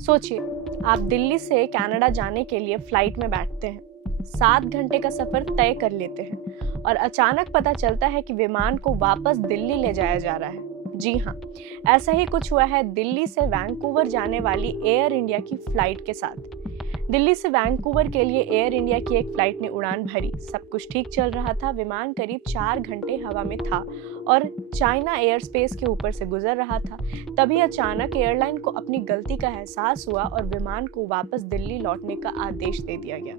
सोचिए, आप दिल्ली से कनाडा जाने के लिए फ्लाइट में बैठते हैं, 7 घंटे का सफर तय कर लेते हैं और अचानक पता चलता है कि विमान को वापस दिल्ली ले जाया जा रहा है। जी हाँ, ऐसा ही कुछ हुआ है दिल्ली से वैंकूवर जाने वाली एयर इंडिया की फ्लाइट के साथ। दिल्ली से वैंकूवर के लिए एयर इंडिया की एक फ्लाइट ने उड़ान भरी। सब कुछ ठीक चल रहा था, विमान करीब 4 घंटे हवा में था और चाइना एयर स्पेस के ऊपर से गुजर रहा था। तभी अचानक एयरलाइन को अपनी गलती का एहसास हुआ और विमान को वापस दिल्ली लौटने का आदेश दे दिया गया।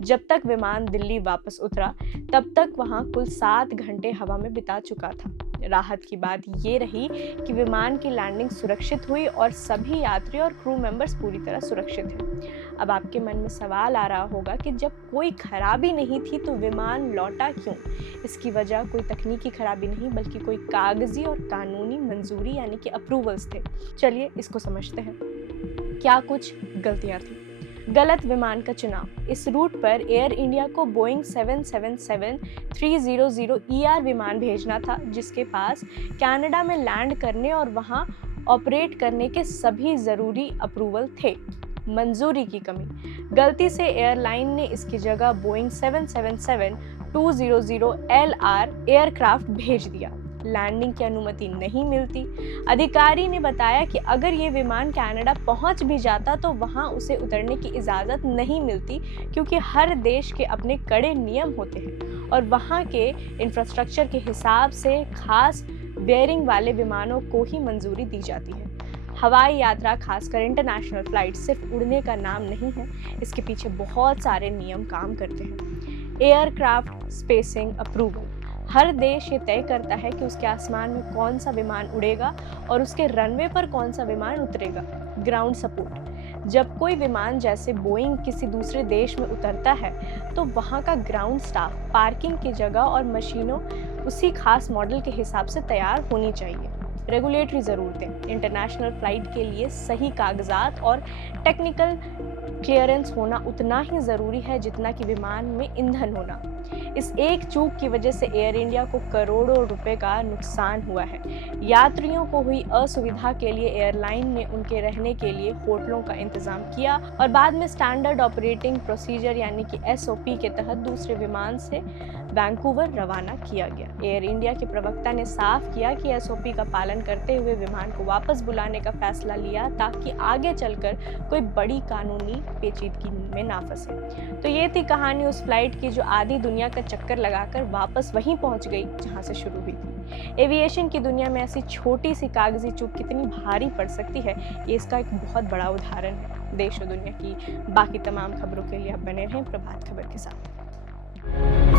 जब तक विमान दिल्ली वापस उतरा, तब तक वहां कुल 7 घंटे हवा में बिता चुका था। राहत की बात ये रही कि विमान की लैंडिंग सुरक्षित हुई और सभी यात्री और क्रू मेंबर्स पूरी तरह सुरक्षित हैं। अब आपके मन में सवाल आ रहा होगा कि जब कोई खराबी नहीं थी तो विमान लौटा क्यों? इसकी वजह कोई तकनीकी खराबी नहीं, बल्कि कोई कागजी और कानूनी मंजूरी यानी कि अप्रूवल्स थे। चलिए इसको समझते हैं। क्या कुछ गलतियां थी? गलत विमान का चुनाव। इस रूट पर एयर इंडिया को बोइंग 777-300 विमान भेजना था, जिसके पास कनाडा में लैंड करने और वहां ऑपरेट करने के सभी ज़रूरी अप्रूवल थे। मंजूरी की कमी। गलती से एयरलाइन ने इसकी जगह बोइंग 777-200 एयरक्राफ्ट भेज दिया। लैंडिंग की अनुमति नहीं मिलती। अधिकारी ने बताया कि अगर ये विमान कनाडा पहुंच भी जाता तो वहां उसे उतरने की इजाज़त नहीं मिलती, क्योंकि हर देश के अपने कड़े नियम होते हैं और वहां के इंफ्रास्ट्रक्चर के हिसाब से खास बेयरिंग वाले विमानों को ही मंजूरी दी जाती है। हवाई यात्रा, खासकर इंटरनेशनल फ्लाइट, सिर्फ उड़ने का नाम नहीं है, इसके पीछे बहुत सारे नियम काम करते हैं। Aircraft spacing approval. हर देश ये तय करता है कि उसके आसमान में कौन सा विमान उड़ेगा और उसके रनवे पर कौन सा विमान उतरेगा। Ground support. जब कोई विमान जैसे बोइंग किसी दूसरे देश में उतरता है तो वहाँ का ग्राउंड स्टाफ, पार्किंग की जगह और मशीनों उसी खास मॉडल के हिसाब से तैयार होनी चाहिए। रेगुलेटरी ज़रूरतें। इंटरनेशनल फ्लाइट के लिए सही कागजात और टेक्निकल क्लियरेंस होना उतना ही ज़रूरी है जितना कि विमान में ईंधन होना। इस एक चूक की वजह से एयर इंडिया को करोड़ों रुपए का नुकसान हुआ है। यात्रियों को हुई असुविधा के लिए एयरलाइन ने उनके रहने के लिए होटलों का इंतजाम किया और बाद में स्टैंडर्ड ऑपरेटिंग प्रोसीजर यानी कि SOP के तहत दूसरे विमान से वैंकूवर रवाना किया गया। एयर इंडिया के प्रवक्ता ने साफ किया कि SOP का पालन करते हुए विमान को वापस बुलाने का फैसला लिया ताकि आगे चलकर कोई बड़ी कानूनी पेचीदगी में ना फंसे। तो ये थी कहानी उस फ्लाइट की जो आधी दुनिया का चक्कर लगाकर वापस वहीं पहुंच गई जहां से शुरू हुई थी। एविएशन की दुनिया में ऐसी छोटी सी कागजी चूक कितनी भारी पड़ सकती है, ये इसका एक बहुत बड़ा उदाहरण है। देश और दुनिया की बाकी तमाम खबरों के लिए आप बने रहें प्रभात खबर के साथ।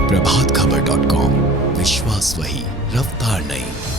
प्रभातखबर.com, विश्वास वही, रफ्तार नहीं।